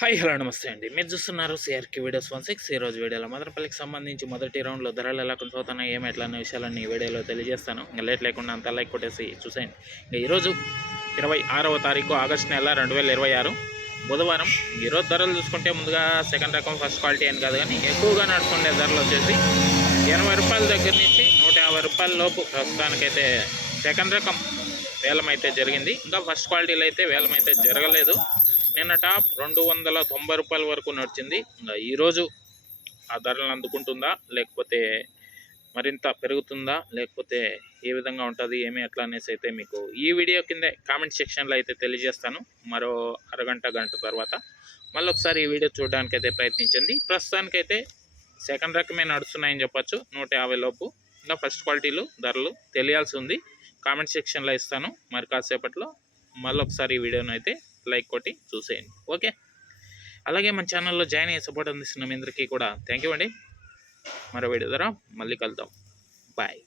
Hi hello నమస్తే అండి. మీరు చూస్తున్నారు సిఆర్కే వీడియోస్ 16. ఈరోజు వీడియోలో మదనపల్లికి సంబంధించి మొదటి రౌండ్లో ధరలు ఎలా కొనసాగుతున్నాయి, ఏమి ఎట్లా అనే విషయాలన్నీ ఈ వీడియోలో తెలియజేస్తాను. ఇంకా లేట్ లేకుండా అంత లైక్ కొట్టేసి చూసేయండి. ఇంకా ఈరోజు 26వ తారీఖు ఆగస్టు నెల 2026 బుధవారం. ఈరోజు ధరలు చూసుకుంటే ముందుగా సెకండ్ రకం ఫస్ట్ క్వాలిటీ అని కాదు కానీ ఎక్కువగా నడుచుకునే ధరలు వచ్చేసి 80 రూపాయల దగ్గర నుంచి 150 రూపాయల లోపు ప్రస్తుతానికైతే సెకండ్ రకం వేలం అయితే జరిగింది. ఇంకా ఫస్ట్ క్వాలిటీలో అయితే వేలం అయితే జరగలేదు. నిన్న టాప్ 290 రూపాయల వరకు నడిచింది. ఇంకా ఈరోజు ఆ ధరలను అందుకుంటుందా, లేకపోతే మరింత పెరుగుతుందా, లేకపోతే ఏ విధంగా ఉంటుంది, ఏమి ఎట్లా అనేసి అయితే మీకు ఈ వీడియో కింద కామెంట్ సెక్షన్లో అయితే తెలియజేస్తాను. మరో గంట తర్వాత మళ్ళీ ఒకసారి ఈ వీడియో చూడడానికి అయితే ప్రయత్నించండి. ప్రస్తుతానికైతే సెకండ్ రకమే నడుస్తున్నాయని చెప్పచ్చు, 150 లోపు. ఇంకా ఫస్ట్ క్వాలిటీలు ధరలు తెలియాల్సి ఉంది, కామెంట్ సెక్షన్లో ఇస్తాను. మరి కాసేపట్లో మళ్ళీ ఒకసారి ఈ వీడియోను అయితే లైక్ కొట్టి చూసేయండి. ఓకే, అలాగే మన ఛానల్లో జాయిన్ అయ్యి సపోర్ట్ అందిస్తున్న మీ అందరికీ కూడా థ్యాంక్ యూ అండి. మరో వీడియో ద్వారా మళ్ళీ కలుద్దాం. బాయ్.